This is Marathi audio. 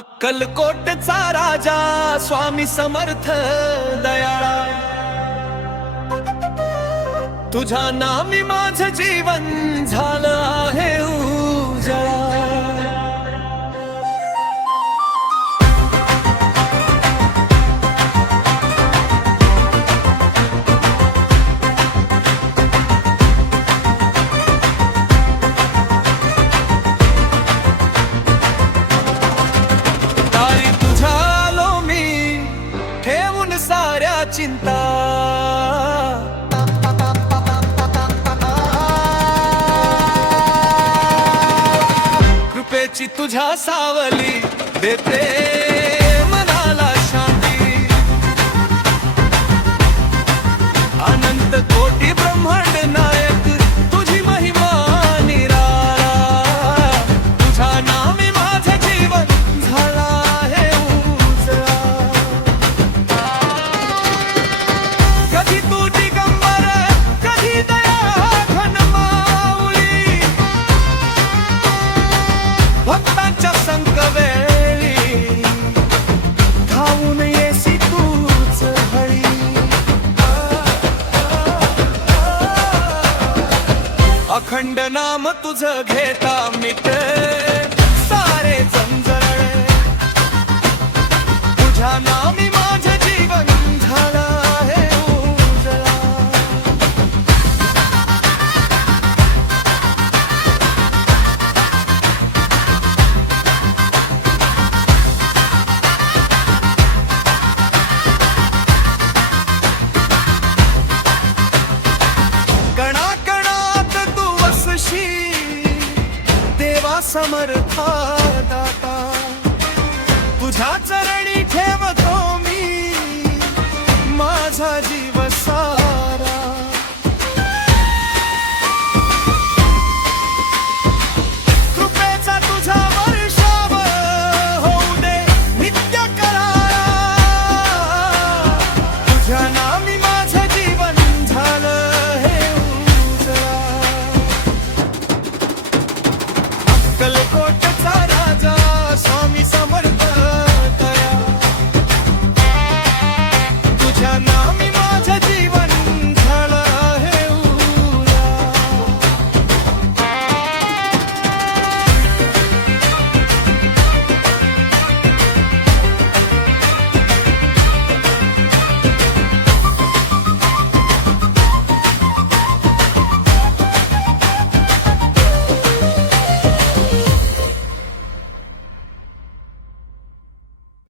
अक्कलकोटचा राजा स्वामी समर्थ दयाळा, तुझ्या नामी माझं जीवन झालं आहे उजळा। तारी तुझ्या आलो मी ठेवून साऱ्या चिंता, कृपेची तुझ्या सावली देते मनाला शांती। अनंत कोटी ब्रह्मांड नायक तुझी महिमा निराळा, तुझ्या नामी माझे जीवन झाला आहे उजळा। कधी तू दिगंबर कधी दया घन माऊली, भक्तांच्या संकवेळी धावून येसी तूच हळी। अखंड नाम तुझं घेता मिटे सारे जंजळ, तुझ्या नामी माझं जीवन झालं आहे उजळा। कणाकणात तू वसशी देवा समर्था दाता, तुझ्याच